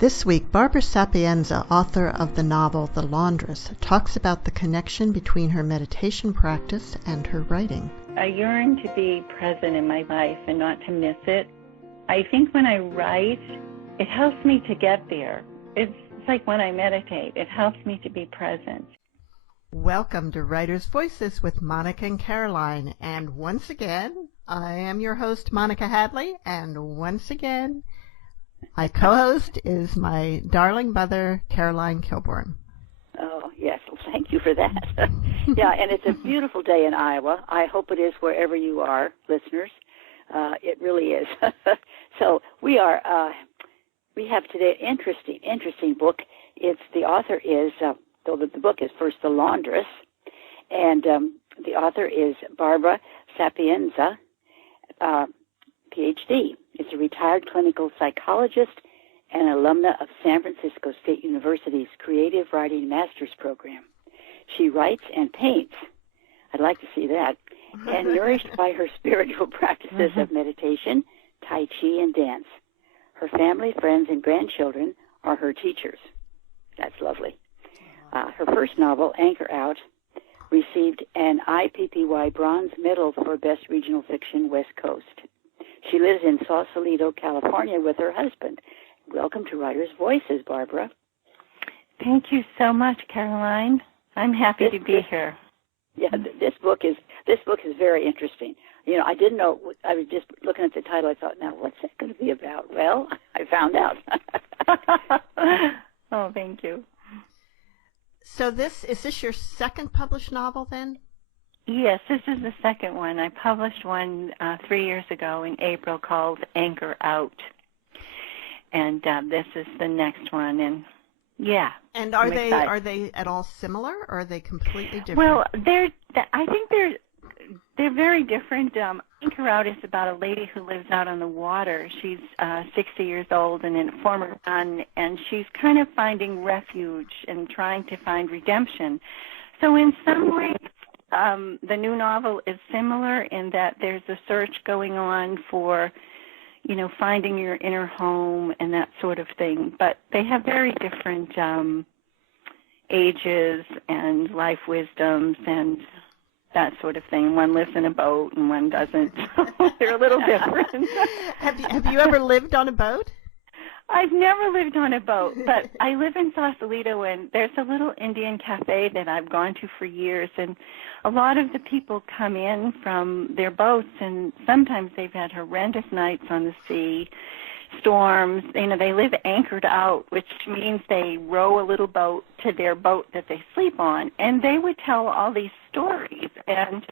This week, Barbara Sapienza, author of the novel The Laundress, talks about the connection between her meditation practice and her writing. I yearn to be present in my life and not to miss it. I think when I write, it helps me to get there. It's like when I meditate, it helps me to be present. Welcome to Writer's Voices with Monica and Caroline. And once again, I am your host, Monica Hadley, and once again, my co-host is my darling mother, Caroline Kilborn. Oh, yes. Well, thank you for that. Yeah, and it's a beautiful day in Iowa. I hope it is wherever you are, listeners. It really is. So we have today an interesting book. The author is, the book is first The Laundress, and the author is Barbara Sapienza, Ph.D. is a retired clinical psychologist and alumna of San Francisco State University's Creative Writing Master's Program. She writes and paints. I'd like to see that. And nourished by her spiritual practices of meditation, Tai Chi, and dance. Her family, friends, and grandchildren are her teachers. That's lovely. Her first novel, Anchor Out, received an IPPY Bronze Medal for Best Regional Fiction, West Coast. She lives in Sausalito, California with her husband. Welcome to Writer's Voices, Barbara. Thank you so much, Caroline. I'm happy to be here. Yeah, this book is very interesting. You know, I didn't know. I was just looking at the title. I thought, now what's that going to be about? Well, I found out. Oh, thank you. So is this your second published novel then? Yes, this is the second one. I published one 3 years ago in April called Anchor Out. And this is the next one. And yeah. And are they at all similar, or are they completely different? Well, I think they're very different. Anchor Out is about a lady who lives out on the water. She's 60 years old and in a former nun, and she's kind of finding refuge and trying to find redemption. So in some ways, the new novel is similar in that there's a search going on for, finding your inner home and that sort of thing. But they have very different ages and life wisdoms and that sort of thing. One lives in a boat and one doesn't. They're a little different. Have you ever lived on a boat? I've never lived on a boat, but I live in Sausalito, and there's a little Indian cafe that I've gone to for years, and a lot of the people come in from their boats, and sometimes they've had horrendous nights on the sea, storms. They live anchored out, which means they row a little boat to their boat that they sleep on, and they would tell all these stories, and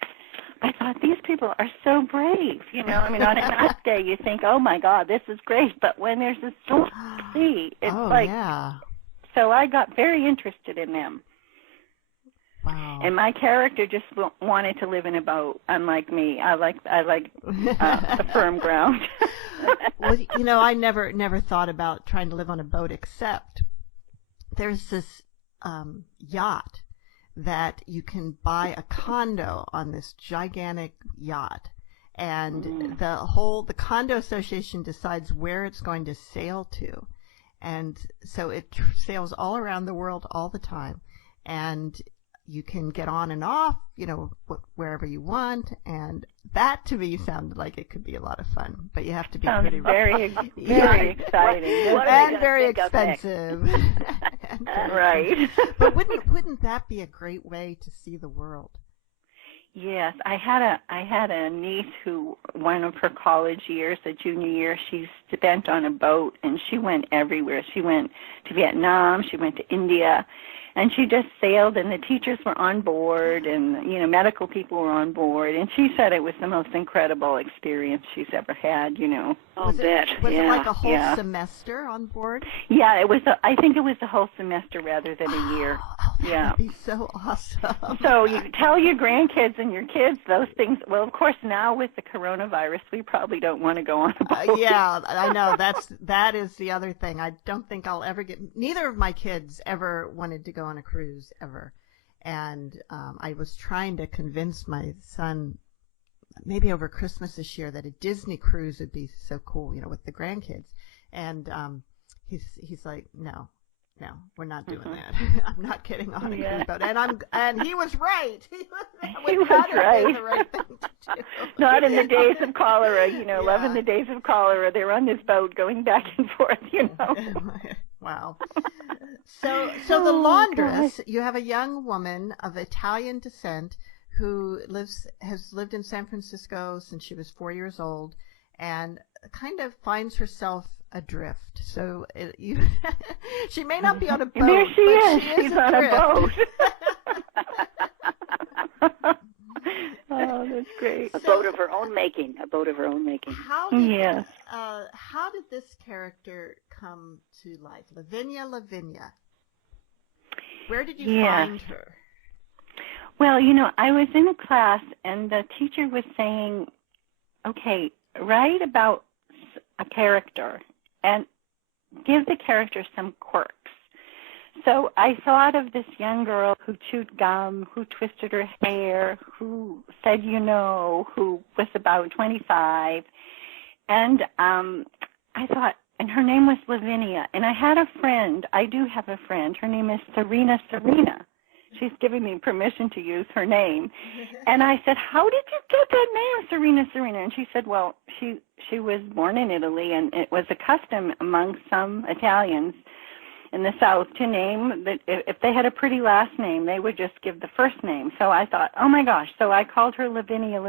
I thought, these people are so brave, on a nice day you think, oh, my God, this is great. But when there's a storm at sea, it's yeah. So I got very interested in them. Wow. And my character just wanted to live in a boat, unlike me. I like the firm ground. Well, I never thought about trying to live on a boat, except there's this yacht that you can buy a condo on this gigantic yacht, and the condo association decides where it's going to sail to, and so it sails all around the world all the time, and you can get on and off, wherever you want, and that to me sounded like it could be a lot of fun, but you have to be pretty very exciting and very expensive. Right. But wouldn't that be a great way to see the world? Yes, I had a niece who, one of her college years, a junior year, she spent on a boat, and she went everywhere. She went to Vietnam, she went to India, and she just sailed, and the teachers were on board, and, medical people were on board, and she said it was the most incredible experience she's ever had, Was it like a whole semester on board? Yeah, I think it was a whole semester rather than a year. That would be so awesome. So you tell your grandkids and your kids those things. Well, of course, now with the coronavirus, we probably don't want to go on a boat. Yeah, I know. That is the other thing. I don't think I'll ever neither of my kids ever wanted to go on a cruise ever. And I was trying to convince my son maybe over Christmas this year that a Disney cruise would be so cool, with the grandkids. And he's like, no, we're not doing that. I'm not getting on a cruise boat. And he was right. He was right. The right thing to do. Not in the days of cholera, love in Yeah. the days of cholera. They're on this boat going back and forth, Wow. So the laundress, you have a young woman of Italian descent who has lived in San Francisco since she was 4 years old, and kind of finds herself adrift. So she may not be on a boat. There she is. She is She's on a boat. Oh, that's great. A boat of her own making. How did this character come to life? Lavinia. Where did you find her? Well, I was in a class, and the teacher was saying, okay, write about a character and give the character some quirks. So I thought of this young girl who chewed gum, who twisted her hair, who said, who was about 25. And I thought, and her name was Lavinia. And I do have a friend. Her name is Serena. She's giving me permission to use her name. And I said, how did you get that name, Serena? And she said, well, she was born in Italy, and it was a custom among some Italians in the South to name that if they had a pretty last name, they would just give the first name. So I thought, oh my gosh. So I called her Lavinia.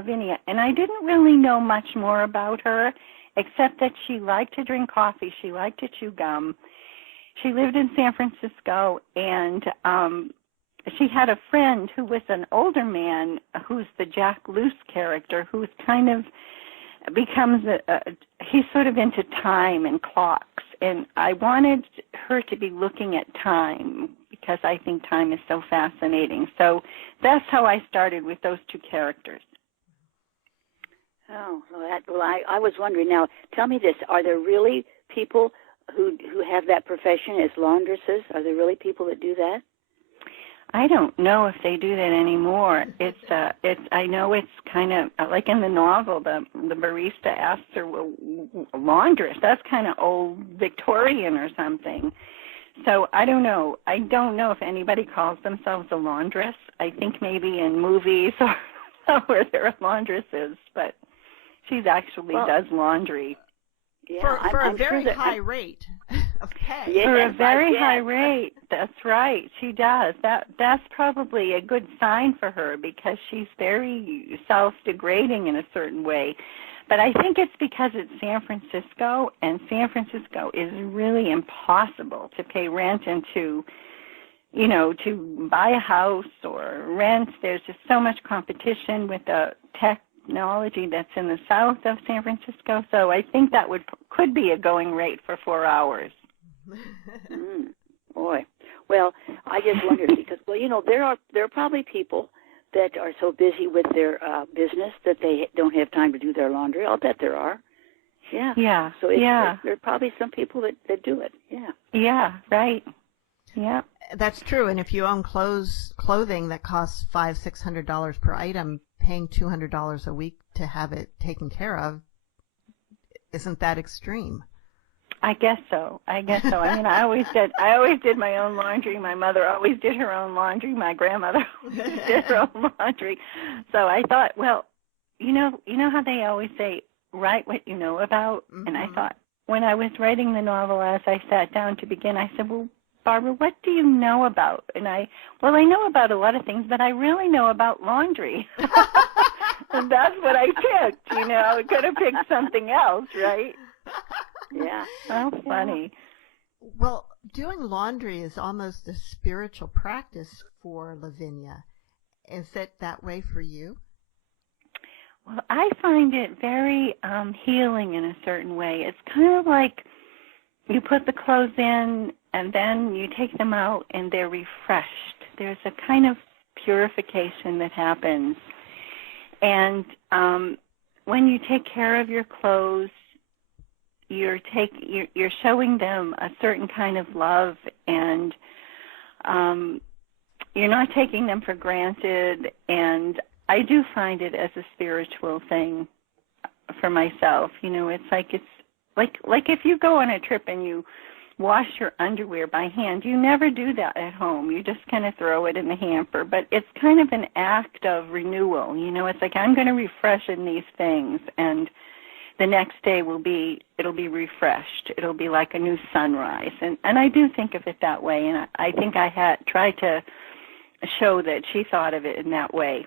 And I didn't really know much more about her, except that she liked to drink coffee. She liked to chew gum. She lived in San Francisco, and she had a friend who was an older man who's the Jack Luce character, who's kind of becomes he's sort of into time and clocks. And I wanted her to be looking at time because I think time is so fascinating. So that's how I started with those two characters. Oh, well, I was wondering. Now, tell me this: are there really people who have that profession as laundresses? Are there really people that do that? I don't know if they do that anymore. I know it's kind of like in the novel, the barista asks her, well, laundress. That's kind of old Victorian or something. So I don't know. I don't know if anybody calls themselves a laundress. I think maybe in movies or where there are laundresses, but she actually does laundry. Yeah, for a very high rate of pay. Yes, for a very high rate. That's right. She does. That's probably a good sign for her because she's very self-degrading in a certain way. But I think it's because it's San Francisco, and San Francisco is really impossible to pay rent and to buy a house or rent. There's just so much competition with the technology that's in the south of San Francisco. So I think that could be a going rate for 4 hours. Boy. Well, I just wondered because, there are probably people that are so busy with their business that they don't have time to do their laundry. I'll bet there are. Yeah. Yeah. So there are probably some people that do it. Yeah. Yeah. Right. Yeah. That's true. And if you own clothing that costs $500-600 per item, paying $200 a week to have it taken care of, isn't that extreme? I guess so. I mean, I always did my own laundry. My mother always did her own laundry. My grandmother always did her own laundry. So I thought, well, you know how they always say, write what you know about? Mm-hmm. And I thought, when I was writing the novel, as I sat down to begin, I said, well, Barbara, what do you know about? And I know about a lot of things, but I really know about laundry. And that's what I picked, I could have picked something else, right? Yeah. How funny. Well, doing laundry is almost a spiritual practice for Lavinia. Is it that way for you? Well, I find it very healing in a certain way. It's kind of like you put the clothes in and then you take them out and they're refreshed. There's a kind of purification that happens. And when you take care of your clothes, you're showing them a certain kind of love, and you're not taking them for granted. And I do find it as a spiritual thing for myself. It's like if you go on a trip and you wash your underwear by hand. You never do that at home. You just kind of throw it in the hamper. But it's kind of an act of renewal. You know, it's like I'm going to refresh in these things, and the next day it'll be refreshed. It'll be like a new sunrise. And I do think of it that way, and I think I had tried to show that she thought of it in that way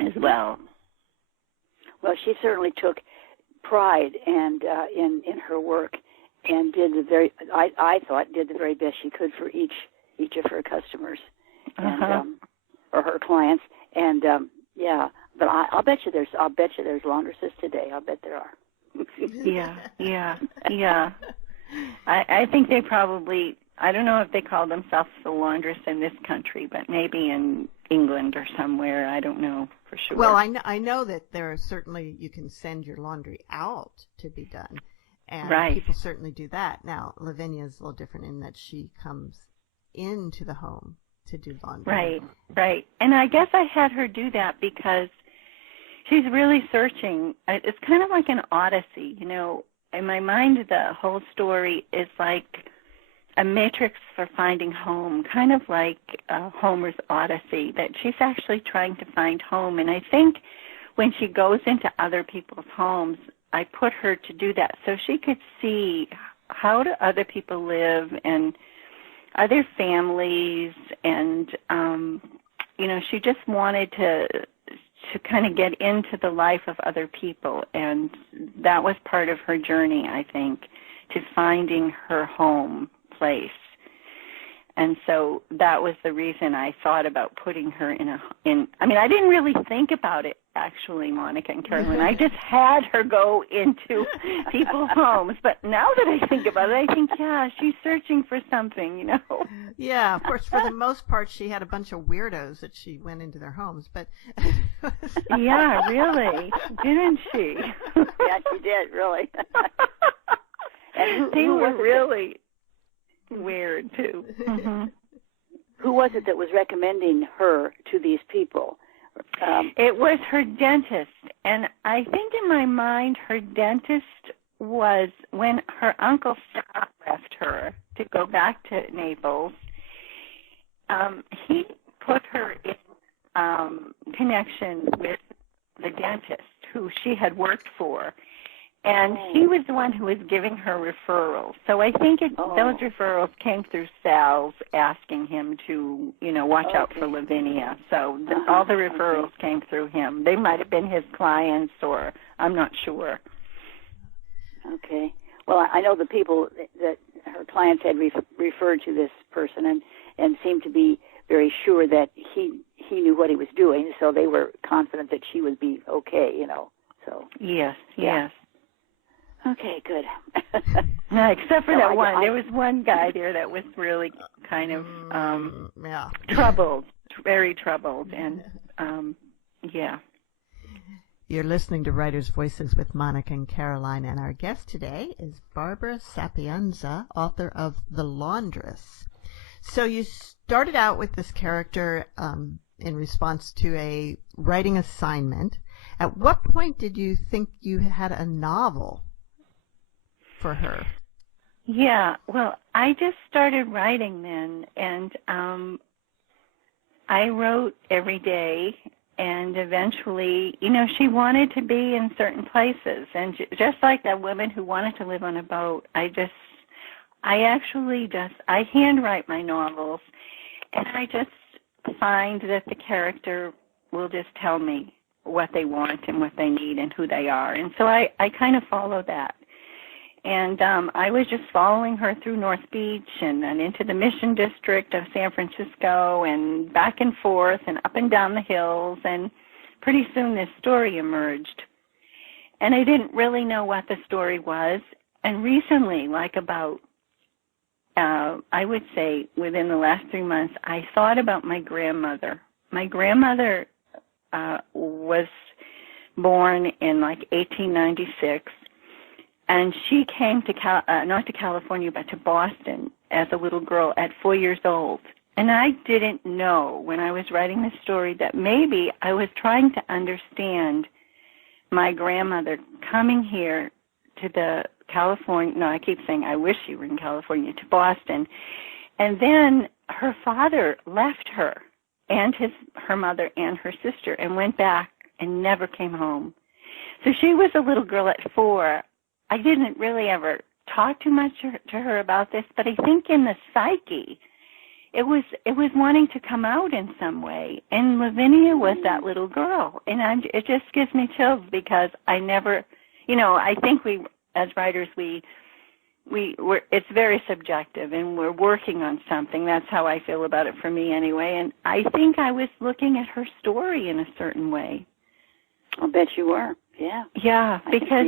as well. Well, she certainly took pride and in her work, and did I thought did the very best she could for each of her customers and or her clients. And but I'll bet you there's laundresses today. I'll bet there are. Yeah. I think they probably, I don't know if they call themselves the laundress in this country, but maybe in England or somewhere. I don't know for sure. Well, I know that there are certainly, you can send your laundry out to be done. And people certainly do that. Now, Lavinia is a little different in that she comes into the home to do laundry. Right. And I guess I had her do that because she's really searching. It's kind of like an odyssey, you know. In my mind, the whole story is like a matrix for finding home, kind of like Homer's Odyssey, that she's actually trying to find home. And I think when she goes into other people's homes, I put her to do that so she could see how do other people live and other families, and you know, she just wanted to kind of get into the life of other people, and that was part of her journey, I think, to finding her home place. And so that was the reason I thought about putting her in. I mean, I didn't really think about it, actually, Monica and Carolyn. I just had her go into people's homes. But now that I think about it, I think, yeah, she's searching for something, you know. Yeah, of course, for the most part, she had a bunch of weirdos that she went into their homes. But yeah, really, didn't she? Yeah, she did, really. And they were really weird too. Who was it that was recommending her to these people? It was her dentist, and I think in my mind her dentist was, when her uncle Scott left her to go back to Naples, he put her in connection with the dentist who she had worked for. And he was the one who was giving her referrals. So I think those referrals came through Sal's asking him to, you know, watch out for Lavinia. So all the referrals came through him. They might have been his clients, or I'm not sure. Okay. Well, I know the people that her clients had referred to this person and seemed to be very sure that he knew what he was doing, so they were confident that she would be okay, you know. So Yes. Okay, good. Except for that one. There was one guy there that was really kind of troubled, very troubled, and yeah. You're listening to Writers' Voices with Monica and Caroline, and our guest today is Barbara Sapienza, author of The Laundress. So you started out with this character in response to a writing assignment. At what point did you think you had a novel for her? Yeah, well, I just started writing then, and I wrote every day, and eventually, you know, she wanted to be in certain places, and just like that woman who wanted to live on a boat, I handwrite my novels, and I just find that the character will just tell me what they want and what they need and who they are, and so I kind of follow that. And I was just following her through North Beach and into the Mission District of San Francisco and back and forth and up and down the hills. And pretty soon this story emerged. And I didn't really know what the story was. And recently, like about, I would say within the last 3 months, I thought about my grandmother. My grandmother was born in like 1896. And she came to not to California, but to Boston as a little girl at 4 years old. And I didn't know when I was writing this story that maybe I was trying to understand my grandmother coming here to the California. No, I keep saying I wish she were in California, to Boston. And then her father left her and her mother and her sister and went back and never came home. So she was a little girl at 4. I didn't really ever talk too much to her about this, but I think in the psyche, it was wanting to come out in some way. And Lavinia was that little girl. And it just gives me chills because I never, I think we, as writers, we're it's very subjective, and we're working on something. That's how I feel about it, for me anyway. And I think I was looking at her story in a certain way. I'll bet you were. Yeah. Yeah, because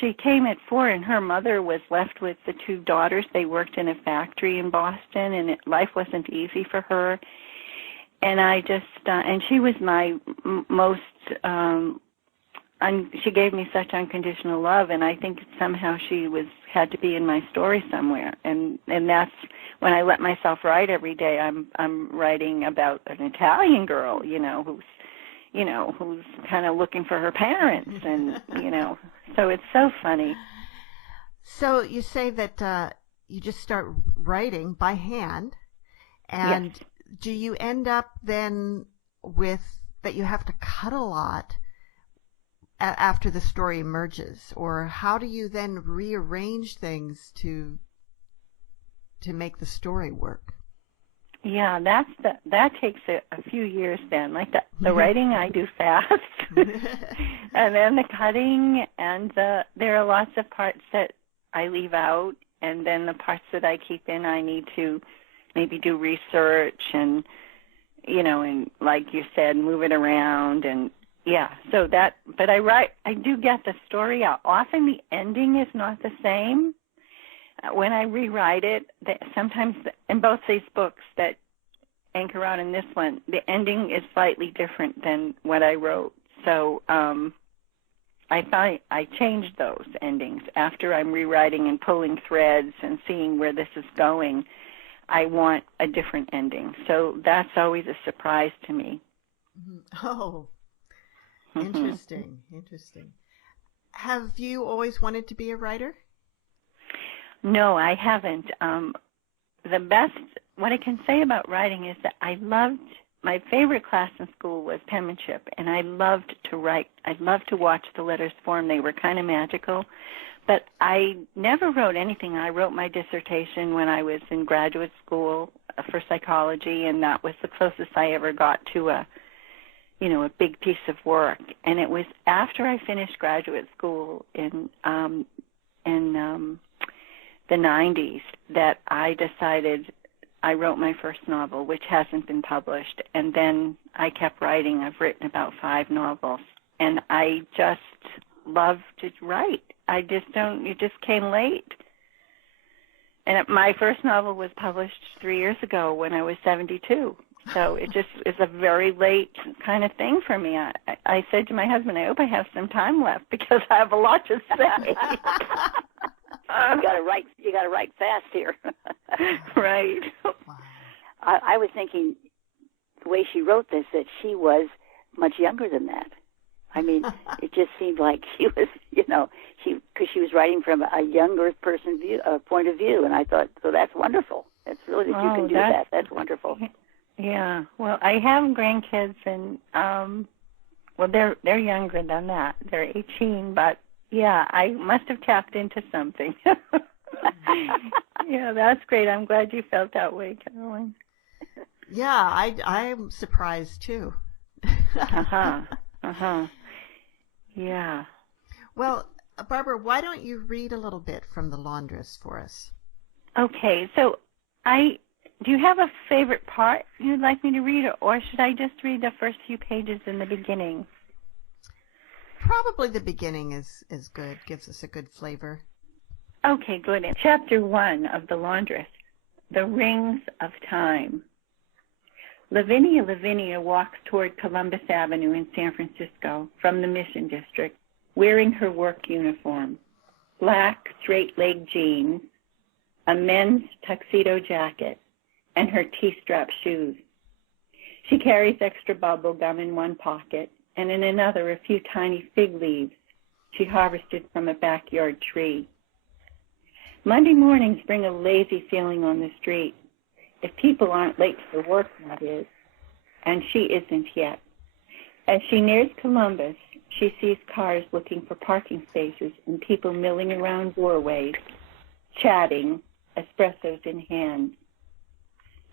she came at 4, and her mother was left with the 2 daughters. They worked in a factory in Boston, and life wasn't easy for her. And I just and she was my most she gave me such unconditional love, and I think somehow she had to be in my story somewhere. And that's when I let myself write every day. I'm writing about an Italian girl, who's kind of looking for her parents, and so it's so funny. So you say that you just start writing by hand, and yes. Do you end up then with that you have to cut a lot after the story emerges, or how do you then rearrange things to make the story work? Yeah, that takes a few years then. Like the writing I do fast, and then the cutting, and there are lots of parts that I leave out, and then the parts that I keep in, I need to maybe do research and, and like you said, move it around, and yeah. So but I do get the story out. Often the ending is not the same. When I rewrite it, sometimes in both these books that anchor out in this one, the ending is slightly different than what I wrote. So I changed those endings after I'm rewriting and pulling threads and seeing where this is going. I want a different ending. So that's always a surprise to me. Oh, interesting. Interesting. Have you always wanted to be a writer? No, I haven't. What I can say about writing is that my favorite class in school was penmanship, and I loved to write. I loved to watch the letters form. They were kind of magical. But I never wrote anything. I wrote my dissertation when I was in graduate school for psychology, and that was the closest I ever got to a big piece of work. And it was after I finished graduate school in the 90s that I decided I wrote my first novel, which hasn't been published, and then I kept writing. I've written about 5 novels, and I just love to write. It just came late. And my first novel was published 3 years ago when I was 72. So it just is a very late kind of thing for me. I said to my husband, I hope I have some time left because I have a lot to say. You gotta write fast here. Right. Wow. I was thinking the way she wrote this that she was much younger than that. I mean, it just seemed like she was, because she was writing from a younger person's point of view, and I thought, so that's wonderful. That's really that you can do that. That's wonderful. Yeah. Well, I have grandkids, and they're younger than that. They're 18, but yeah, I must have tapped into something. Yeah, that's great. I'm glad you felt that way, Caroline. Yeah, I'm surprised too. Yeah. Well, Barbara, why don't you read a little bit from The Laundress for us? Okay, so do you have a favorite part you'd like me to read, or should I just read the first few pages in the beginning? Probably the beginning is good, gives us a good flavor. Okay, good. In Chapter 1 of The Laundress, The Rings of Time. Lavinia walks toward Columbus Avenue in San Francisco from the Mission District, wearing her work uniform, black straight-leg jeans, a men's tuxedo jacket, and her T-strap shoes. She carries extra bubble gum in one pocket, and in another a few tiny fig leaves. she harvested from a backyard tree. Monday mornings bring a lazy feeling on the street. If people aren't late for work, that is, and she isn't yet. As she nears Columbus, she sees cars looking for parking spaces and people milling around doorways, chatting, espressos in hand.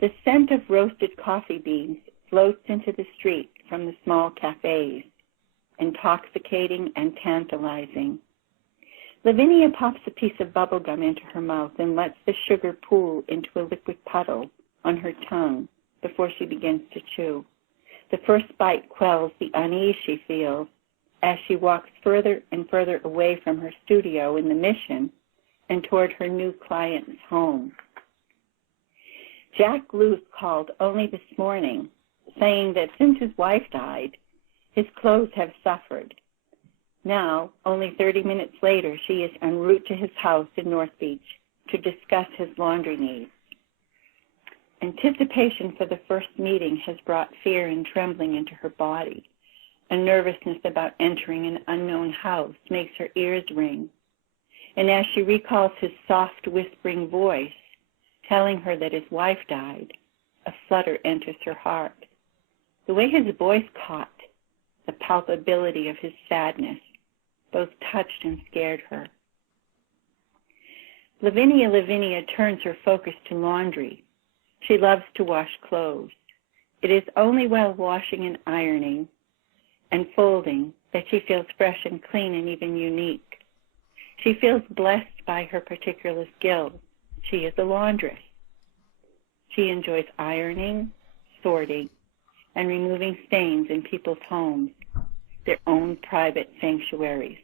The scent of roasted coffee beans floats into the street from the small cafes, intoxicating and tantalizing. Lavinia pops a piece of bubble gum into her mouth and lets the sugar pool into a liquid puddle on her tongue before she begins to chew. The first bite quells the unease she feels as she walks further and further away from her studio in the Mission and toward her new client's home. Jack Luce called only this morning, saying that since his wife died, his clothes have suffered. Now, only 30 minutes later, she is en route to his house in North Beach to discuss his laundry needs. Anticipation for the first meeting has brought fear and trembling into her body. A nervousness about entering an unknown house makes her ears ring. And as she recalls his soft, whispering voice, telling her that his wife died, a flutter enters her heart. The way his voice caught, the palpability of his sadness, both touched and scared her. Lavinia turns her focus to laundry. She loves to wash clothes. It is only while washing and ironing and folding that she feels fresh and clean and even unique. She feels blessed by her particular skills. She is a laundress. She enjoys ironing, sorting, and removing stains in people's homes, their own private sanctuaries.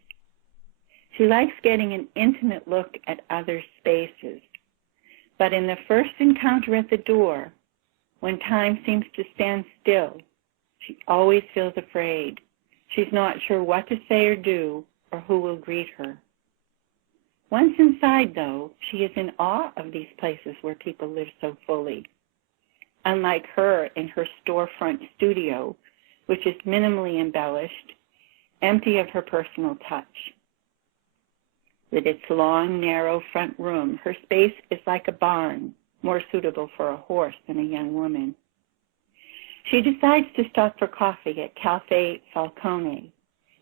She likes getting an intimate look at other spaces. But in the first encounter at the door, when time seems to stand still, she always feels afraid. She's not sure what to say or do or who will greet her. Once inside, though, she is in awe of these places where people live so fully. Unlike her in her storefront studio, which is minimally embellished, empty of her personal touch. With its long, narrow front room, her space is like a barn, more suitable for a horse than a young woman. She decides to stop for coffee at Cafe Falcone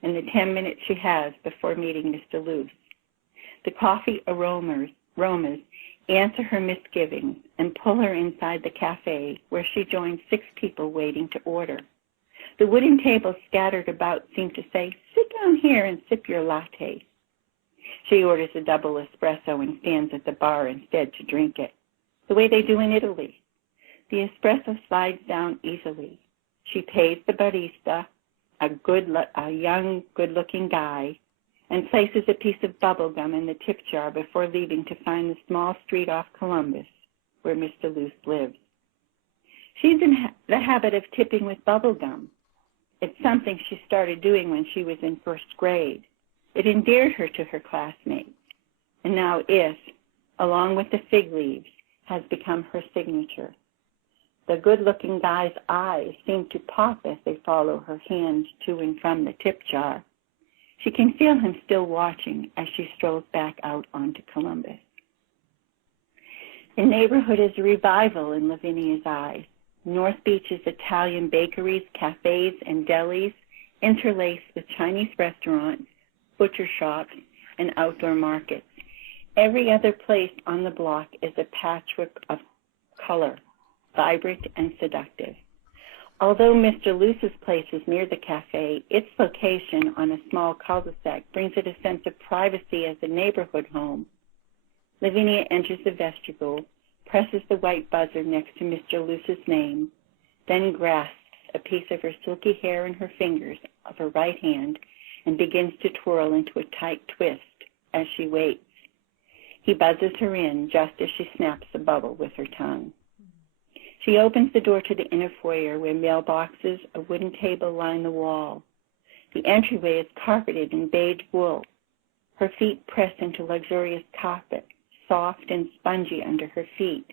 in the 10 minutes she has before meeting Mr. Luce. The coffee aromas answer her misgivings and pull her inside the cafe, where she joins 6 people waiting to order. The wooden tables scattered about seem to say, "Sit down here and sip your latte." She orders a double espresso and stands at the bar instead to drink it, the way they do in Italy. The espresso slides down easily. She pays the barista, a young, good-looking guy, and places a piece of bubble gum in the tip jar before leaving to find the small street off Columbus where Mr. Luce lives. She's in the habit of tipping with bubble gum. It's something she started doing when she was in first grade. It endeared her to her classmates, and now it, along with the fig leaves, has become her signature. The good-looking guy's eyes seem to pop as they follow her hand to and from the tip jar. She can feel him still watching as she strolls back out onto Columbus. The neighborhood is a revival in Lavinia's eyes. North Beach's Italian bakeries, cafes, and delis interlace with Chinese restaurants, butcher shops, and outdoor markets. Every other place on the block is a patchwork of color, vibrant and seductive. Although Mr. Luce's place is near the cafe, its location on a small cul-de-sac brings it a sense of privacy as a neighborhood home. Lavinia enters the vestibule, presses the white buzzer next to Mr. Luce's name, then grasps a piece of her silky hair in her fingers of her right hand and begins to twirl into a tight twist as she waits. He buzzes her in just as she snaps a bubble with her tongue. She opens the door to the inner foyer where mailboxes, a wooden table line the wall. The entryway is carpeted in beige wool. Her feet press into luxurious carpet, soft and spongy under her feet,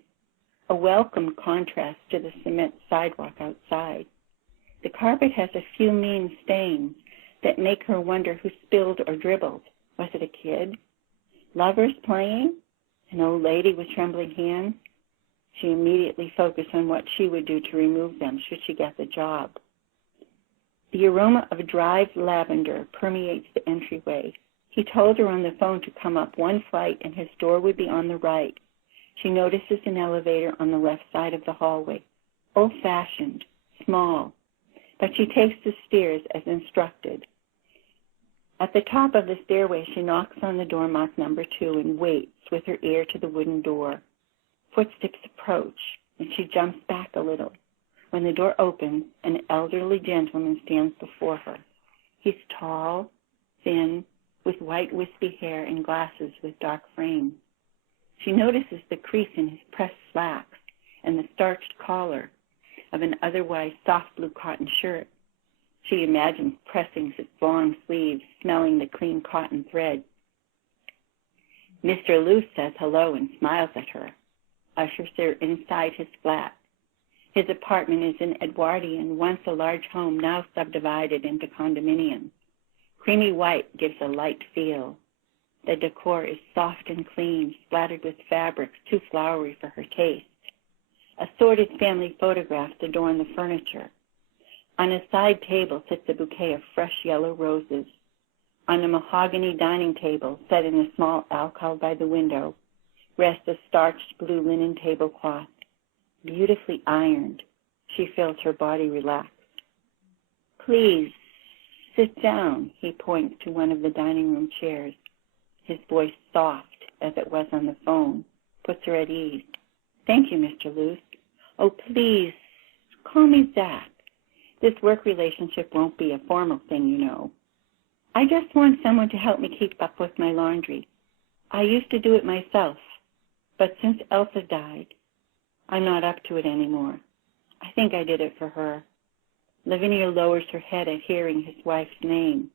a welcome contrast to the cement sidewalk outside. The carpet has a few mean stains, that make her wonder who spilled or dribbled. Was it a kid? Lovers playing? An old lady with trembling hands? She immediately focused on what she would do to remove them should she get the job. The aroma of dried lavender permeates the entryway. He told her on the phone to come up one flight and his door would be on the right. She notices an elevator on the left side of the hallway. Old-fashioned, small, but she takes the stairs as instructed. At the top of the stairway, she knocks on the door marked number 2 and waits with her ear to the wooden door. Footsteps approach, and she jumps back a little. When the door opens, an elderly gentleman stands before her. He's tall, thin, with white wispy hair and glasses with dark frames. She notices the crease in his pressed slacks and the starched collar of an otherwise soft blue cotton shirt. She imagines pressing its long sleeves, smelling the clean cotton thread. Mr. Luce says hello and smiles at her, ushers her inside his flat. His apartment is an Edwardian, once a large home, now subdivided into condominiums. Creamy white gives a light feel. The decor is soft and clean, splattered with fabrics too flowery for her taste. Assorted family photographs adorn the furniture. On a side table sits a bouquet of fresh yellow roses. On a mahogany dining table, set in a small alcove by the window, rests a starched blue linen tablecloth, beautifully ironed. She feels her body relax. Please, sit down, he points to one of the dining room chairs. His voice soft, as it was on the phone, puts her at ease. Thank you, Mr. Luce. Oh, please, call me Zach. This work relationship won't be a formal thing, you know. I just want someone to help me keep up with my laundry. I used to do it myself, but since Elsa died, I'm not up to it anymore. I think I did it for her. Lavinia lowers her head at hearing his wife's name.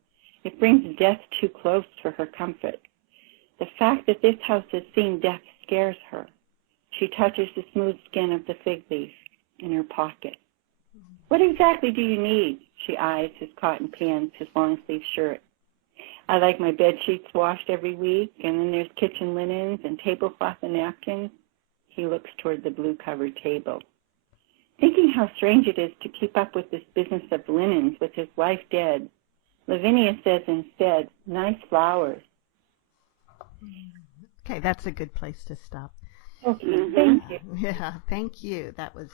It brings death too close for her comfort. The fact that this house has seen death scares her. She touches the smooth skin of the fig leaf in her pocket. What exactly do you need? She eyes his cotton pants, his long-sleeve shirt. I like my bed sheets washed every week, and then there's kitchen linens and tablecloth and napkins. He looks toward the blue-covered table. Thinking how strange it is to keep up with this business of linens with his wife dead, Lavinia says instead, nice flowers. Okay, that's a good place to stop. Okay, thank you. Yeah, thank you. That was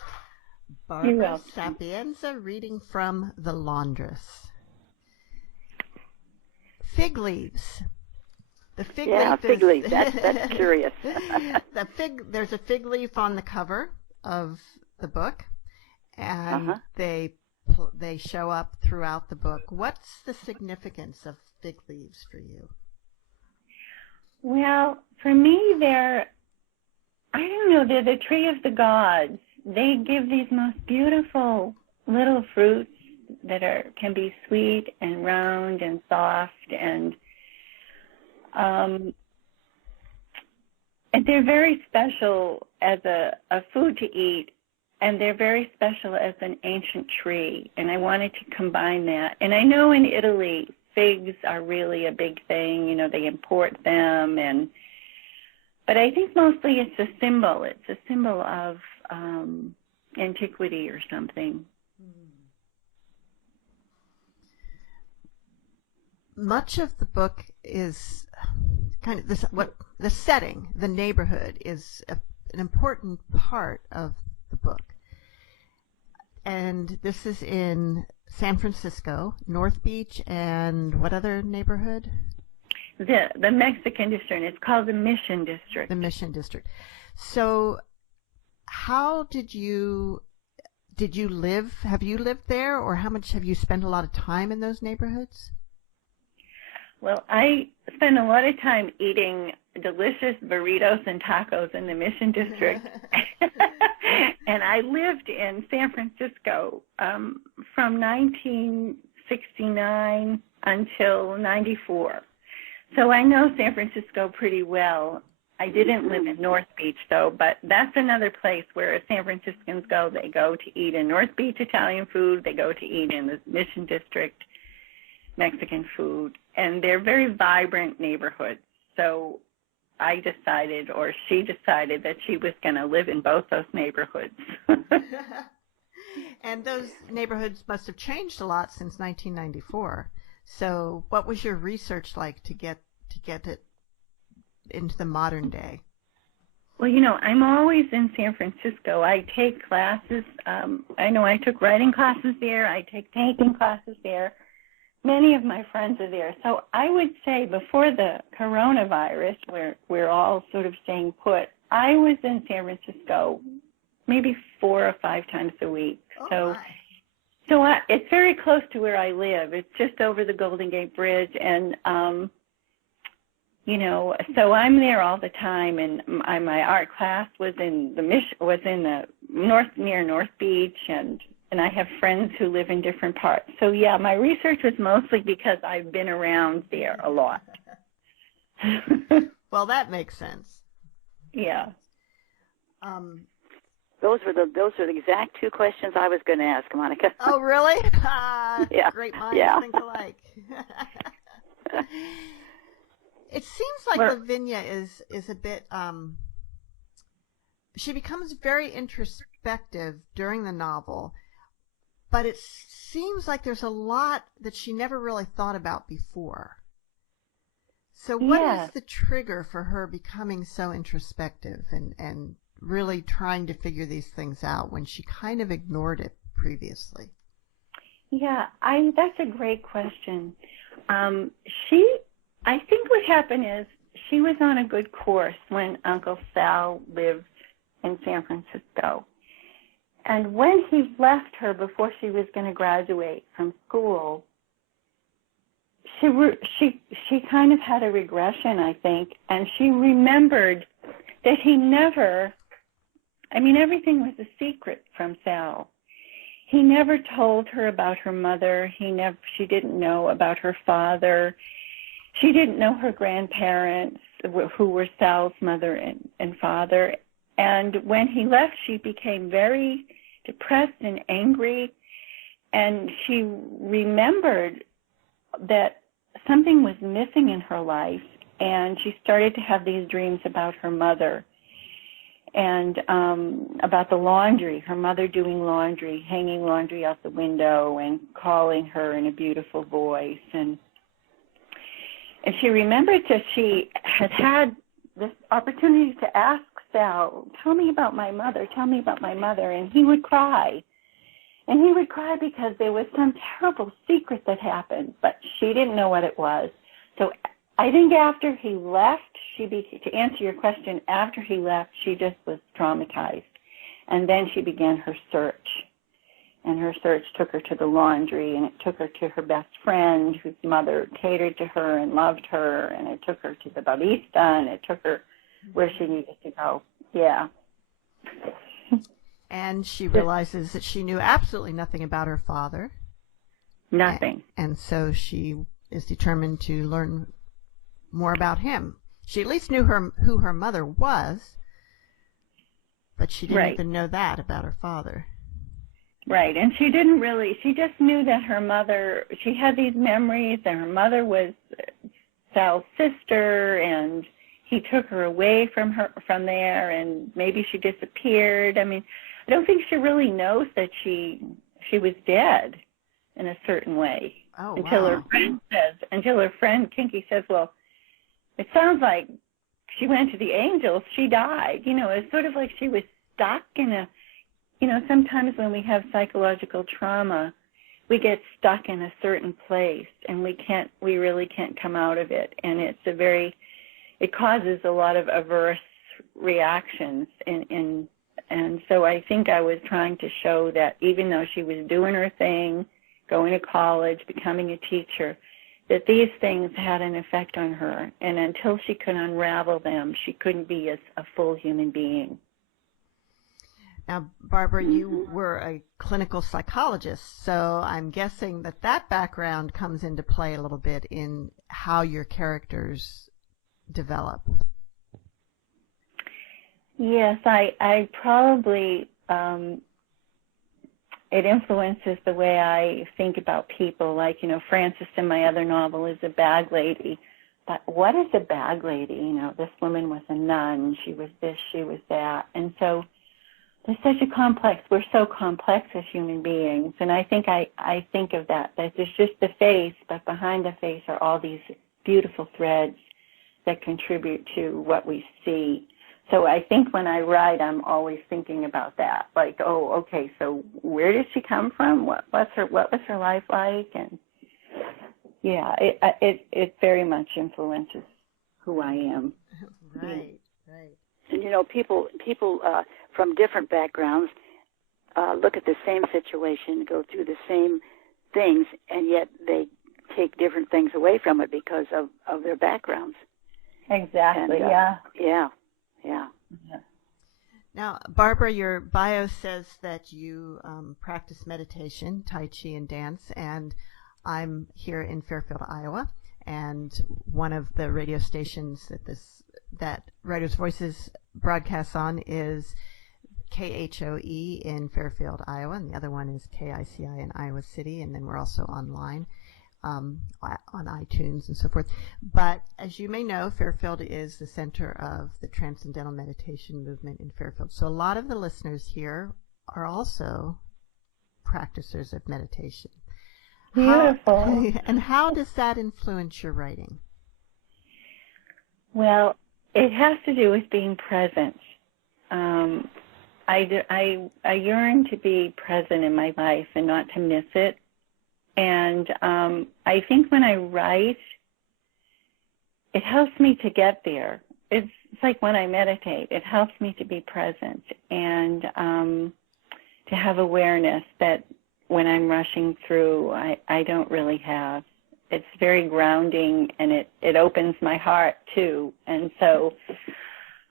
Barbara Sapienza reading from The Laundress. Fig leaves. The fig leaf fig leaf. That's curious. There's a fig leaf on the cover of the book, and they show up throughout the book. What's the significance of fig leaves for you? Well, for me, they're the tree of the gods. They give these most beautiful little fruits that can be sweet and round and soft, and they're very special as a food to eat, and they're very special as an ancient tree, and I wanted to combine that. And I know in Italy, figs are really a big thing. You know, they import them, but I think mostly it's a symbol. It's a symbol of antiquity or something. Much of the book is kind of the setting, the neighborhood is an important part of the book. And this is in San Francisco, North Beach, and what other neighborhood? The Mexican district. It's called the Mission District. The Mission District. So how did you live? Have you lived there, or how much have you spent a lot of time in those neighborhoods? Well, I spent a lot of time eating delicious burritos and tacos in the Mission District. And I lived in San Francisco from 1969 until 94. So I know San Francisco pretty well. I didn't live in North Beach, though, but that's another place where San Franciscans go. They go to eat in North Beach Italian food. They go to eat in the Mission District. Mexican food, and they're very vibrant neighborhoods. So I decided, or she decided, that she was going to live in both those neighborhoods. And those neighborhoods must have changed a lot since 1994. So what was your research like to get it into the modern day? Well, I'm always in San Francisco. I take classes. I know I took writing classes there. I take painting classes there. Many of my friends are there. So I would say before the coronavirus, where we're all sort of staying put, I was in San Francisco maybe 4 or 5 times a week. Oh, so it's very close to where I live. It's just over the Golden Gate Bridge, and so I'm there all the time. And my art class was in the near North Beach, and I have friends who live in different parts. So yeah, my research was mostly because I've been around there a lot. Well, that makes sense. Yeah. Those were the exact 2 questions I was going to ask, Monica. Oh, really? Yeah. Great minds think alike. It seems like Lavinia is a bit. She becomes very introspective during the novel, but it seems like there's a lot that she never really thought about before. So what is the trigger for her becoming so introspective and really trying to figure these things out when she kind of ignored it previously? Yeah, that's a great question. I think what happened is she was on a good course when Uncle Sal lived in San Francisco. And when he left her before she was going to graduate from school, she kind of had a regression, I think, and she remembered that everything was a secret from Sal. He never told her about her mother. She didn't know about her father. She didn't know her grandparents, who were Sal's mother and father. And when he left, she became very depressed and angry, and she remembered that something was missing in her life, and she started to have these dreams about her mother and about the laundry, her mother doing laundry, hanging laundry out the window and calling her in a beautiful voice. And she remembered that she had this opportunity to ask Sal, tell me about my mother, and he would cry. And he would cry because there was some terrible secret that happened, but she didn't know what it was. So I think after he left, to answer your question, after he left, she just was traumatized. And then she began her search. And her search took her to the laundry, and it took her to her best friend, whose mother catered to her and loved her, and it took her to the barista, and it took her where she needed to go. Yeah. And she realizes that she knew absolutely nothing about her father. Nothing. And so she is determined to learn more about him. She at least knew who her mother was, but she didn't even know that about her father. Right, and she just knew that her mother, she had these memories that her mother was Sal's sister, and he took her away from there, and maybe she disappeared. I mean, I don't think she really knows that she was dead in a certain way. Oh, until her friend Kinky says, well, it sounds like she went to the angels, she died. It's sort of like she was stuck in sometimes when we have psychological trauma, we get stuck in a certain place, and we really can't come out of it. And it causes a lot of adverse reactions. And so I think I was trying to show that even though she was doing her thing, going to college, becoming a teacher, that these things had an effect on her. And until she could unravel them, she couldn't be a full human being. Now, Barbara, you were a clinical psychologist, so I'm guessing that background comes into play a little bit in how your characters develop. Yes, I probably it influences the way I think about people. Like, Frances in my other novel is a bag lady. But what is a bag lady? This woman was a nun. She was this, she was that. And so there's such a complex, we're so complex as human beings. And I think I think of that there's just the face, but behind the face are all these beautiful threads that contribute to what we see. So I think when I write, I'm always thinking about that. Like, oh, okay, so where did she come from? What was her life like? And yeah, it very much influences who I am. Right, right. And people from different backgrounds look at the same situation, go through the same things, and yet they take different things away from it because of their backgrounds. Exactly. And, yeah. Now, Barbara, your bio says that you practice meditation, Tai Chi, and dance, and I'm here in Fairfield, Iowa, and one of the radio stations that Writers' Voices broadcasts on is KHOE in Fairfield, Iowa, and the other one is KICI in Iowa City, and then we're also online on iTunes and so forth. But as you may know, Fairfield is the center of the Transcendental Meditation movement in Fairfield. So a lot of the listeners here are also practitioners of meditation. Beautiful. And how does that influence your writing? Well, it has to do with being present. I yearn to be present in my life and not to miss it. And I think when I write, it helps me to get there. It's like when I meditate, it helps me to be present and to have awareness that when I'm rushing through, I don't really have. It's very grounding, and it opens my heart, too. And so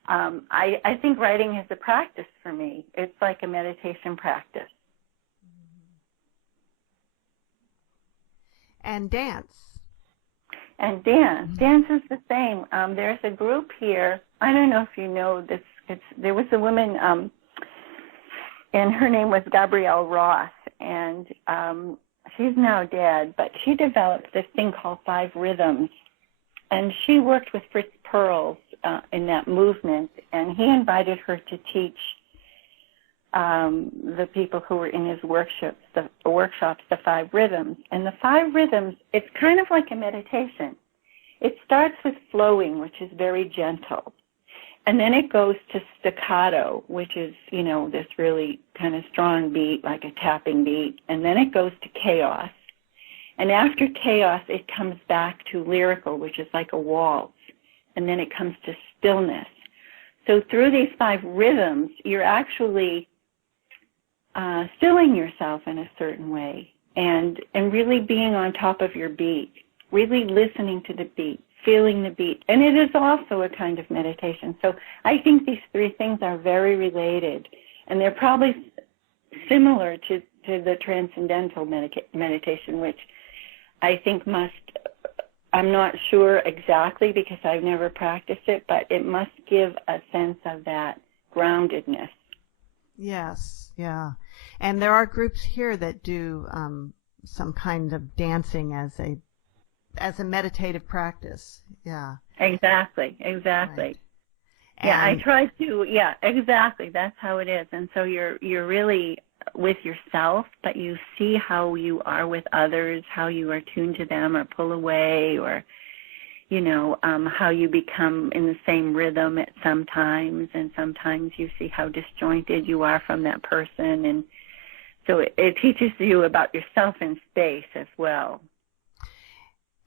I think writing is a practice for me. It's like a meditation practice. And dance. And dance. Dance is the same. There's a group here. I don't know if you know this. There was a woman, and her name was Gabrielle Ross, and she's now dead, but she developed this thing called 5 Rhythms, and she worked with Fritz Perls in that movement, and he invited her to teach the people who were in his workshops the 5 Rhythms. And the 5 Rhythms, it's kind of like a meditation. It starts with flowing, which is very gentle. And then it goes to staccato, which is, this really kind of strong beat, like a tapping beat. And then it goes to chaos. And after chaos, it comes back to lyrical, which is like a waltz. And then it comes to stillness. So through these 5 rhythms, you're actually stilling yourself in a certain way and really being on top of your beat, really listening to the beat, feeling the beat. And it is also a kind of meditation. So I think these 3 things are very related, and they're probably similar to the transcendental meditation, which I think I'm not sure exactly because I've never practiced it, but it must give a sense of that groundedness. Yes, yeah. And there are groups here that do some kind of dancing as a meditative practice. Yeah. Exactly. Right. Yeah, I try to. Yeah, exactly. That's how it is. And so you're really with yourself, but you see how you are with others, how you are tuned to them or pull away, or how you become in the same rhythm at sometimes, and sometimes you see how disjointed you are from that person. And so it teaches you about yourself in space as well.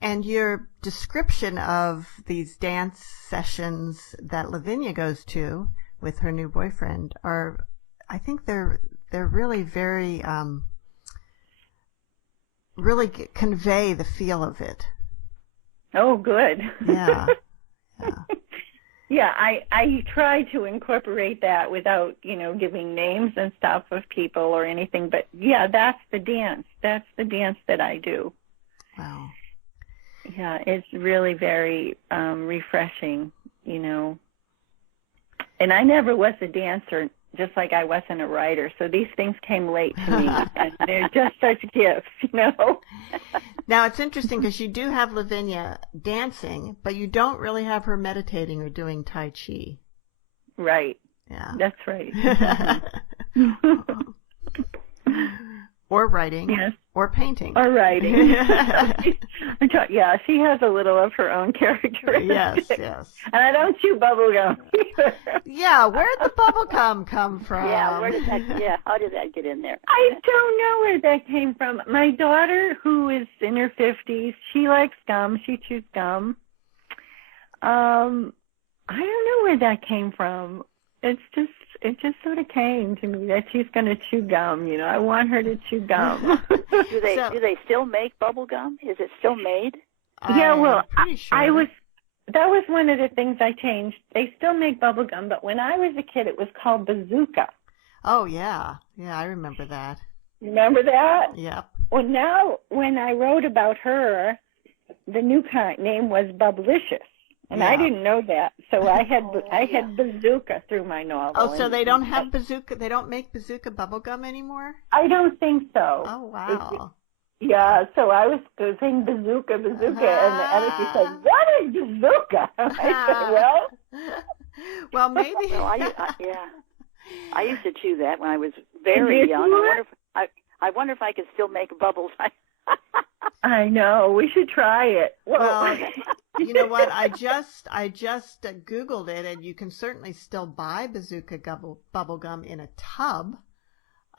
And your description of these dance sessions that Lavinia goes to with her new boyfriend I think they're really very, really convey the feel of it. Oh, good. Yeah. Yeah, I try to incorporate that without, giving names and stuff of people or anything. But, yeah, that's the dance. That's the dance that I do. Wow. Yeah, it's really very refreshing, And I never was a dancer just like I wasn't a writer. So these things came late to me, and they're just such gifts, Now, it's interesting because you do have Lavinia dancing, but you don't really have her meditating or doing Tai Chi. Right. Yeah. That's right. Or writing. Yes. Or painting. Or writing. Yeah, she has a little of her own characteristics. Yes. And I don't chew bubble gum either. Yeah, where'd the bubble gum come from? Yeah, how did that get in there? I don't know where that came from. My daughter, who is in her 50s, she likes gum. She chews gum. I don't know where that came from. It just sort of came to me that she's going to chew gum. I want her to chew gum. Do they still make bubble gum? Is it still made? Yeah, well, sure. that was one of the things I changed. They still make bubble gum, but when I was a kid, it was called Bazooka. Oh, yeah. Yeah, I remember that. Remember that? Yep. Well, now, when I wrote about her, the new name was Bubblicious. And I didn't know that, so I had Bazooka through my novel. Oh, so they don't have Bazooka? They don't make Bazooka bubblegum anymore? I don't think so. Oh, wow. Yeah, so I was saying Bazooka, and the editor said, "What is Bazooka?" I said, well, maybe. Well, I used to chew that when I was very young. I wonder if I could still make bubbles. I know. We should try it. Well, you know what? I just Googled it, and you can certainly still buy Bazooka bubble gum in a tub.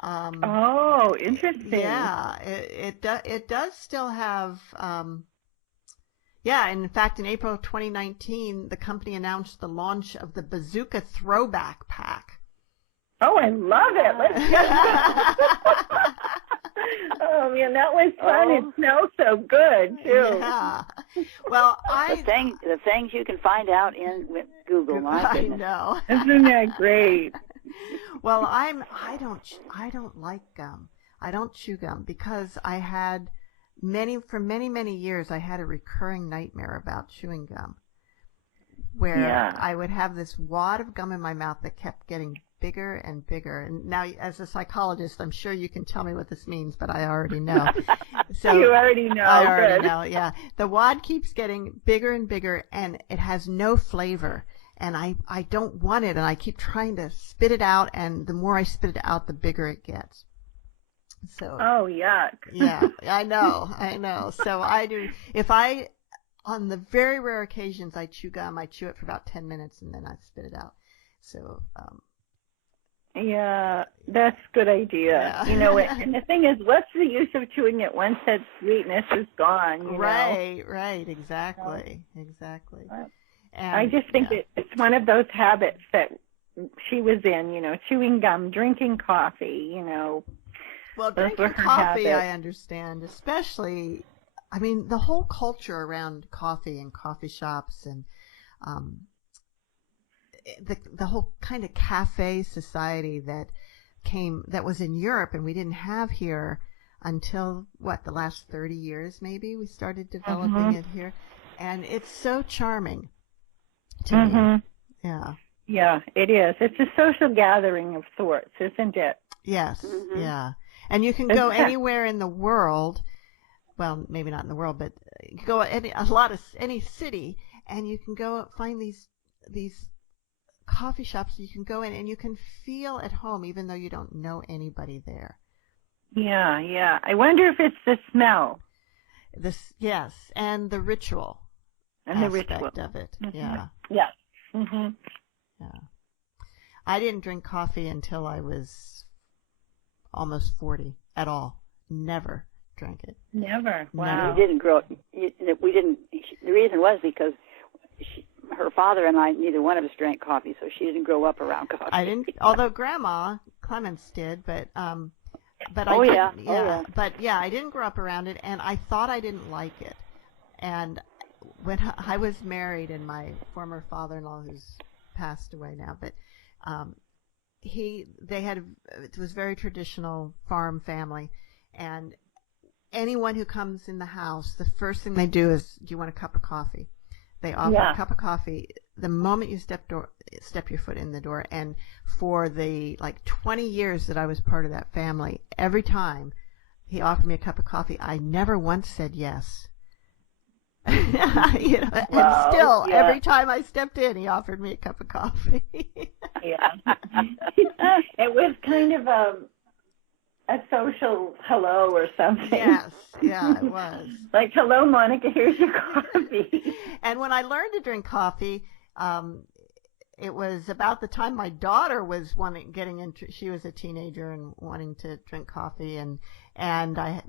Oh, interesting. Yeah, it does still have. Yeah, and in fact, in April of 2019, the company announced the launch of the Bazooka Throwback Pack. Oh, I love it. Let's get Oh, man, that was fun. It smells so good, too. Yeah. Well, the things you can find out with Google. I know. Isn't that great? Well, I don't like gum. I don't chew gum because for many years, I had a recurring nightmare about chewing gum where I would have this wad of gum in my mouth that kept getting bigger and bigger. And now, as a psychologist, I'm sure you can tell me what this means, but I already know. So you already know. I already know, yeah. The wad keeps getting bigger and bigger, and it has no flavor. And I don't want it, and I keep trying to spit it out, and the more I spit it out, the bigger it gets. So. Oh, yuck. Yeah, I know. So I do. On the very rare occasions I chew gum, I chew it for about 10 minutes, and then I spit it out. So, yeah, that's a good idea. Yeah. And the thing is, what's the use of chewing it once that sweetness is gone? Right, exactly. And, I just think it's one of those habits that she was in, chewing gum, drinking coffee, Well, drinking coffee, I understand, especially, the whole culture around coffee and coffee shops and the whole kind of cafe society that was in Europe and we didn't have here until the last 30 years maybe we started developing it here, and it's so charming to me. Yeah, it is. It's a social gathering of sorts, isn't it? Yes. Yeah, and you can go anywhere in the world. Well, maybe not in the world, but you can go any city, and you can go find these coffee shops. You can go in and you can feel at home, even though you don't know anybody there. Yeah. I wonder if it's the smell. Yes, and the ritual aspect of it. Yeah. Yes. Yeah. I didn't drink coffee until I was almost 40 at all. Never drank it. Never. Wow. You didn't grow up. We didn't. The reason was because her father and I, neither one of us drank coffee, so she didn't grow up around coffee. I didn't. Although Grandma Clements did, but I didn't. But yeah, I didn't grow up around it, and I thought I didn't like it. And when I was married, and my former father-in-law, who's passed away now, but it was very traditional farm family, and anyone who comes in the house, the first thing they do is, do you want a cup of coffee? They offer a cup of coffee. the moment you step your foot in the door. And for the 20 years that I was part of that family, every time he offered me a cup of coffee, I never once said yes. And still, every time I stepped in, he offered me a cup of coffee. Yeah. It was kind of a social hello or something. Yes, yeah, it was. Like, hello, Monica, here's your coffee. And when I learned to drink coffee, it was about the time my daughter was getting into. She was a teenager and wanting to drink coffee, and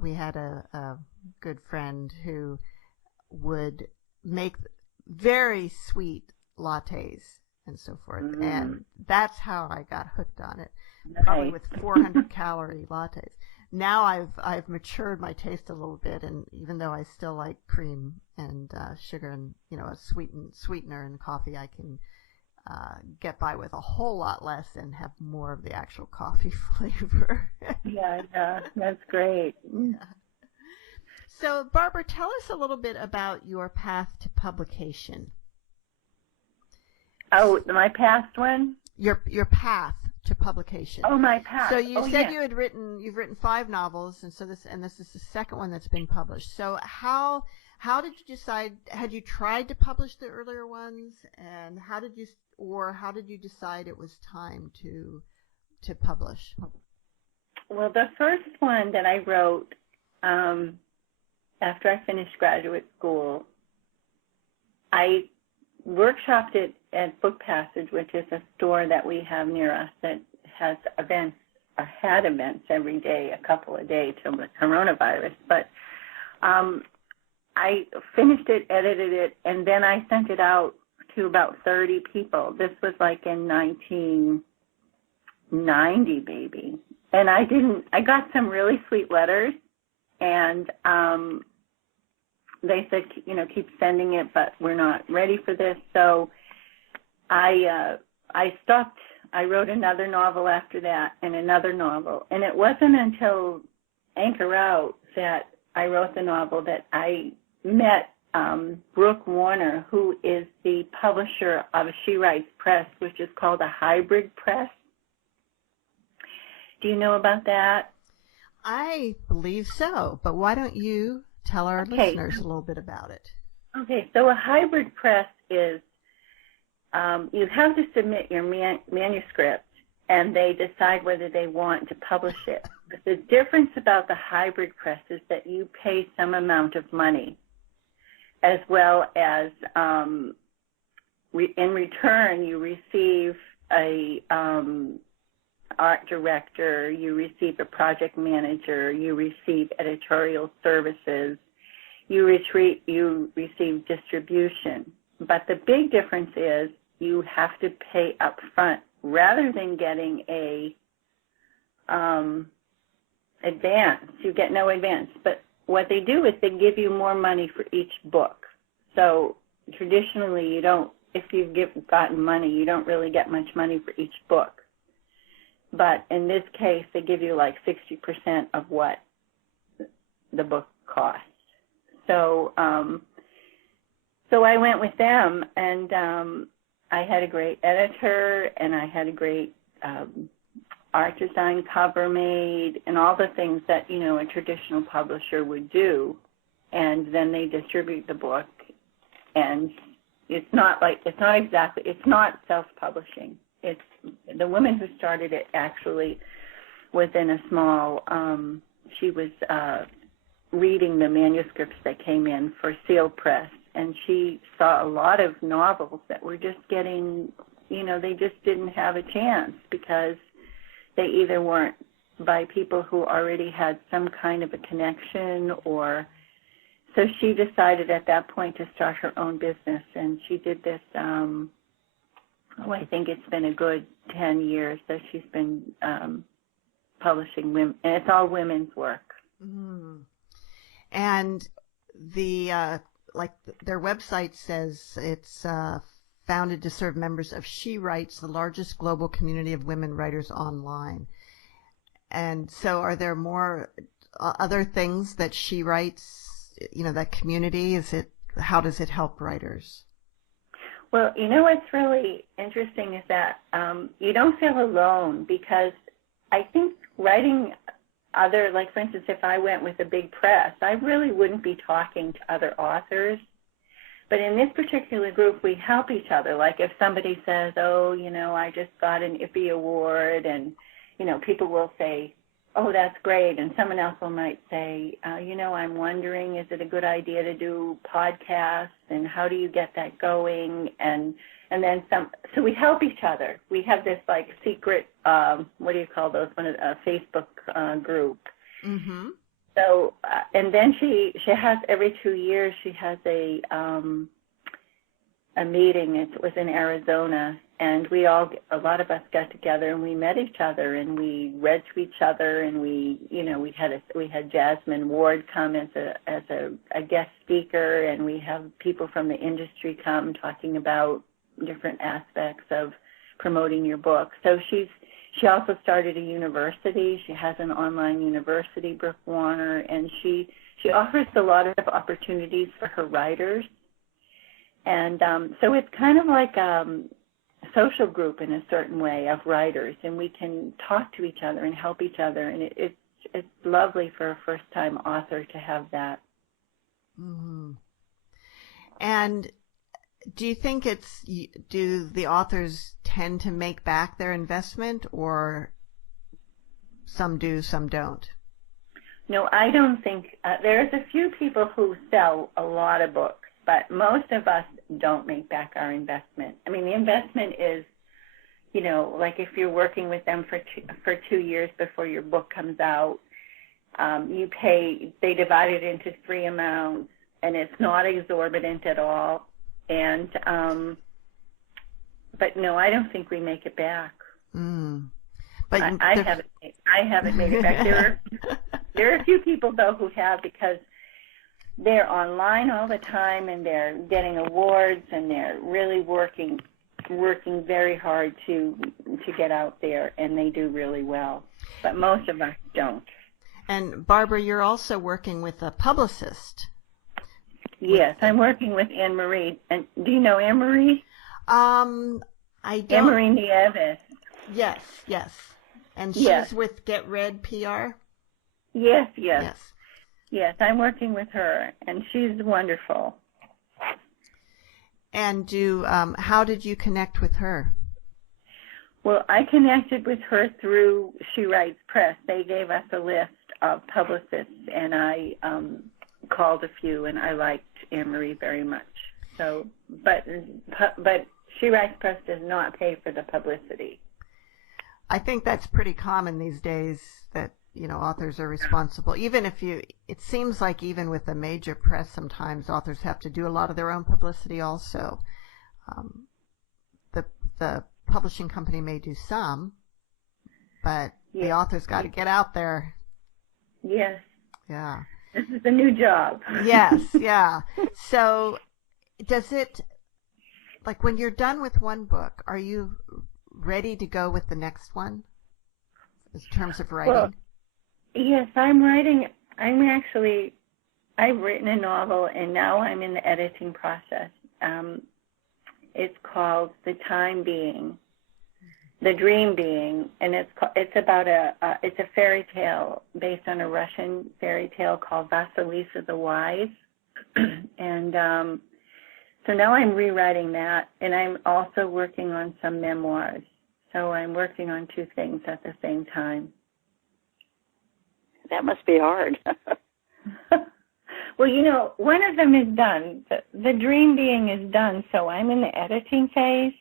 we had a good friend who would make very sweet lattes and so forth, and that's how I got hooked on it. Probably with 400 calorie lattes. Now I've matured my taste a little bit, and even though I still like cream and sugar and a sweetener in coffee, I can get by with a whole lot less and have more of the actual coffee flavor. Yeah, that's great. Yeah. So, Barbara, tell us a little bit about your path to publication. Oh, my past one? Your path to publication. Oh, my path. So you said yeah. you've written 5 novels, and this is the second one that's been published. So how did you decide? Had you tried to publish the earlier ones, and how did you decide it was time to publish? Well, the first one that I wrote after I finished graduate school, I workshopped it at Book Passage, which is a store that we have near us that has events, or had events every day, a couple a day till the coronavirus. But I finished it, edited it, and then I sent it out to about 30 people. This was like in 1990, maybe. And I got some really sweet letters, and they said, keep sending it, but we're not ready for this. So I stopped. I wrote another novel after that, and another novel. And it wasn't until Anchor Out that I wrote the novel that I met Brooke Warner, who is the publisher of She Writes Press, which is called a hybrid press. Do you know about that? I believe so, but why don't you tell our listeners a little bit about it? Okay, so a hybrid press is you have to submit your manuscript, and they decide whether they want to publish it. But the difference about the hybrid press is that you pay some amount of money, as well as in return you receive a art director, you receive a project manager, you receive editorial services, you receive distribution. But the big difference is you have to pay up front rather than getting a advance. You get no advance. But what they do is they give you more money for each book. So traditionally if you've gotten money, you don't really get much money for each book. But in this case, they give you like 60% of what the book costs. So I went with them, and I had a great editor, and I had a great art design cover made, and all the things that a traditional publisher would do. And then they distribute the book, and it's not self-publishing. It's the woman who started it actually was in a small, she was reading the manuscripts that came in for Seal Press, and she saw a lot of novels that were just getting, they just didn't have a chance because they either weren't by people who already had some kind of a connection, or so she decided at that point to start her own business, and she did this I think it's been a good 10 years that she's been publishing women, and it's all women's work. Mm. And their website says it's founded to serve members of She Writes, the largest global community of women writers online. And so are there more other things that She Writes, that community, how does it help writers? Well, you know what's really interesting is that you don't feel alone, because I think writing like for instance, if I went with a big press, I really wouldn't be talking to other authors. But in this particular group, we help each other. Like if somebody says, oh, I just got an IFFY award, and, people will say, oh, that's great. And someone else might say, I'm wondering, is it a good idea to do podcasts, and how do you get that going? And then so we help each other. We have this like secret, what do you call those, a Facebook group. Mm-hmm. So, and then she has, every 2 years, she has a meeting. It was in Arizona, and a lot of us got together and we met each other and we read to each other, and we had Jasmine Ward come as a guest speaker, and we have people from the industry come talking about different aspects of promoting your book. So she also started a university. She has an online university, Brooke Warner, and she offers a lot of opportunities for her writers. And so it's kind of like a social group in a certain way of writers, and we can talk to each other and help each other, and it's lovely for a first-time author to have that. Mm-hmm. And do you think do the authors tend to make back their investment, or some do, some don't? No, I don't think. There's a few people who sell a lot of books, but most of us don't make back our investment. I mean, the investment is, like if you're working with them for 2 years before your book comes out, you pay, they divide it into 3 amounts, and it's not exorbitant at all. And, but no, I don't think we make it back. Mm. But I haven't made it back. There are a few people though who have, because they're online all the time and they're getting awards and they're really working very hard to get out there, and they do really well. But most of us don't. And Barbara, you're also working with a publicist. Yes, I'm working with Anne-Marie. And do you know Anne-Marie? I don't. Anne-Marie Nieves. Yes. And she's with Get Read PR? Yes. Yes, I'm working with her, and she's wonderful. And how did you connect with her? Well, I connected with her through She Writes Press. They gave us a list of publicists, and I called a few, and I liked Anne-Marie very much. So, but She Writes Press does not pay for the publicity. I think that's pretty common these days, that authors are responsible. Even if it seems like even with a major press, sometimes authors have to do a lot of their own publicity also. The publishing company may do some, but the author's got to get out there. Yes. Yeah. This is a new job. Yes, yeah. So does it, like when you're done with one book, are you ready to go with the next one in terms of writing? Well, yes, I'm writing. I've written a novel, and now I'm in the editing process. It's called The Time Being, The Dream Being, and it's about it's a fairy tale based on a Russian fairy tale called Vasilisa the Wise. And so now I'm rewriting that, and I'm also working on some memoirs. So I'm working on 2 things at the same time. That must be hard. Well, one of them is done. The Dream Being is done, so I'm in the editing phase.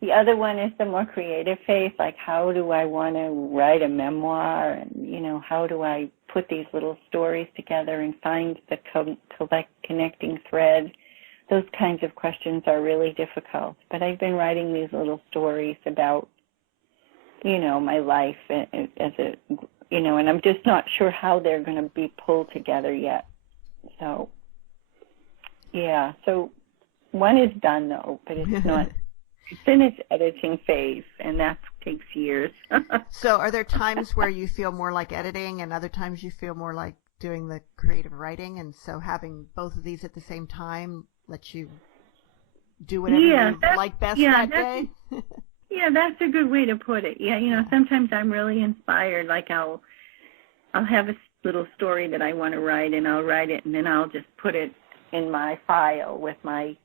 The other one is the more creative phase, like how do I want to write a memoir, and, how do I put these little stories together and find the connecting thread. Those kinds of questions are really difficult. But I've been writing these little stories about, my life as a, and I'm just not sure how they're going to be pulled together yet. So, yeah. So one is done, though, but it's not. It's in its editing phase, and that takes years. So are there times where you feel more like editing and other times you feel more like doing the creative writing, and so having both of these at the same time lets you do whatever you like best that day? Yeah, that's a good way to put it. Yeah, sometimes I'm really inspired. Like I'll have a little story that I want to write, and I'll write it, and then I'll just put it in my file with I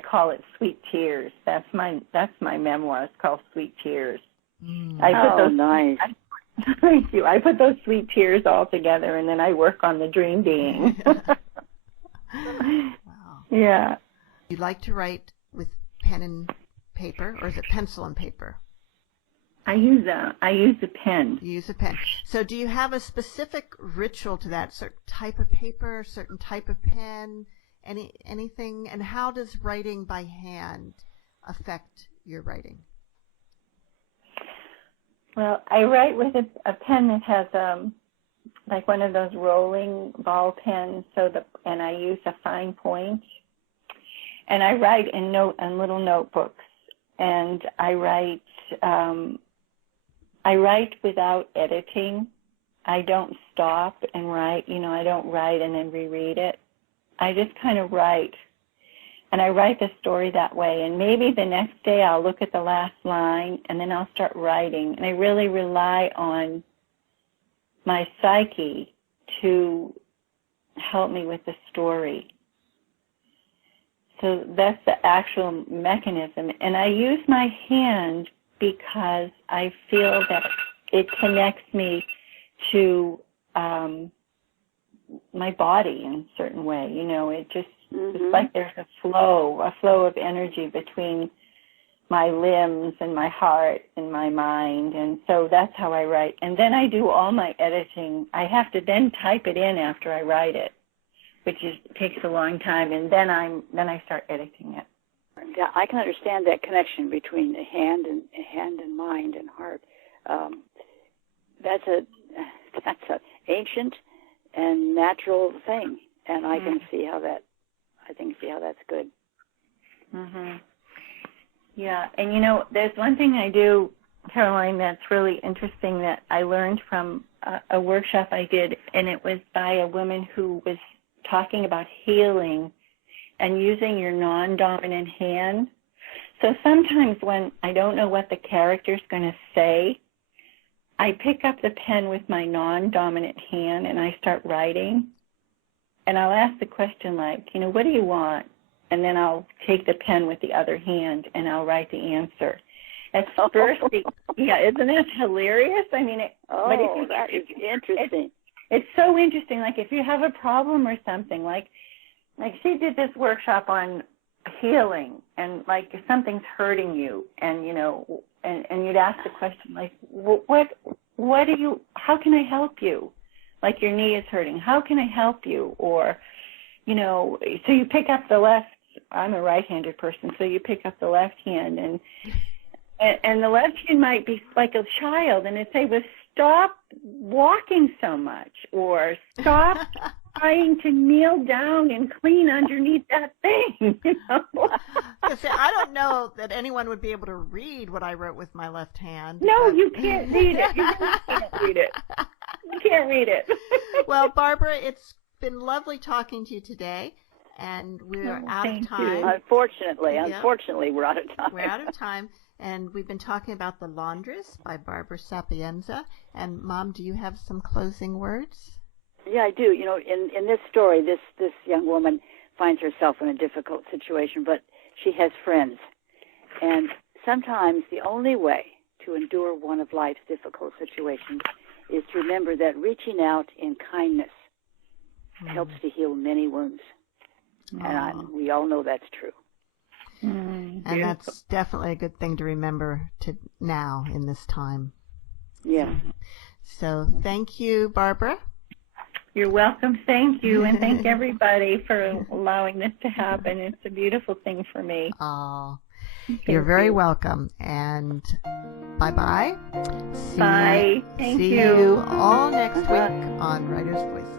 call it Sweet Tears. That's my memoir. It's called Sweet Tears. Nice. Thank you. I put those sweet tears all together, and then I work on the dream being. Wow. Yeah. You like to write with pen and paper, or is it pencil and paper? I use a pen. You use a pen. So do you have a specific ritual to that? Certain type of paper, certain type of pen, anything? And how does writing by hand affect your writing? Well, I write with a pen that has like one of those rolling ball pens, and I use a fine point. And I write in little notebooks, and I write without editing. I don't stop and write. I don't write and then reread it. I just kind of write. And I write the story that way. And maybe the next day I'll look at the last line, and then I'll start writing. And I really rely on my psyche to help me with the story. So that's the actual mechanism. And I use my hand because I feel that it connects me to my body in a certain way. It just, it's like there's a flow of energy between my limbs and my heart and my mind. And so that's how I write. And then I do all my editing. I have to then type it in after I write it, which takes a long time. And then I start editing it. Yeah, I can understand that connection between the hand and mind and heart. That's a ancient and natural thing, and I can see how that. I think that's good. Mhm. Yeah, and there's one thing I do, Caroline, that's really interesting that I learned from a workshop I did, and it was by a woman who was talking about healing and using your non-dominant hand. So sometimes when I don't know what the character's going to say, I pick up the pen with my non-dominant hand and I start writing. And I'll ask the question like, what do you want? And then I'll take the pen with the other hand and I'll write the answer. At first, isn't it hilarious? I mean, that is interesting. It's so interesting. Like if you have a problem or something, like she did this workshop on healing, and like if something's hurting you, and and you'd ask the question like, how can I help you? Like your knee is hurting, how can I help you? Or, so you pick up the left. I'm a right-handed person, so you pick up the left hand, and the left hand might be like a child, and it'd say, well, stop walking so much, or stop trying to kneel down and clean underneath that thing. See, I don't know that anyone would be able to read what I wrote with my left hand. No, you can't read it. You really can't read it. You can't read it. Well, Barbara, it's been lovely talking to you today, and we're out of time. Unfortunately, we're out of time. We're out of time. And we've been talking about The Laundress by Barbara Sapienza. And, Mom, do you have some closing words? Yeah, I do. In this story, this young woman finds herself in a difficult situation, but she has friends. And sometimes the only way to endure one of life's difficult situations is to remember that reaching out in kindness helps to heal many wounds. And we all know that's true. And that's definitely a good thing to remember now in this time. Yeah. So thank you, Barbara. You're welcome. Thank you. And thank everybody for allowing this to happen. It's a beautiful thing for me. Oh, you're very welcome. And bye-bye. Bye. Thank you. See you all next week on Writer's Voices.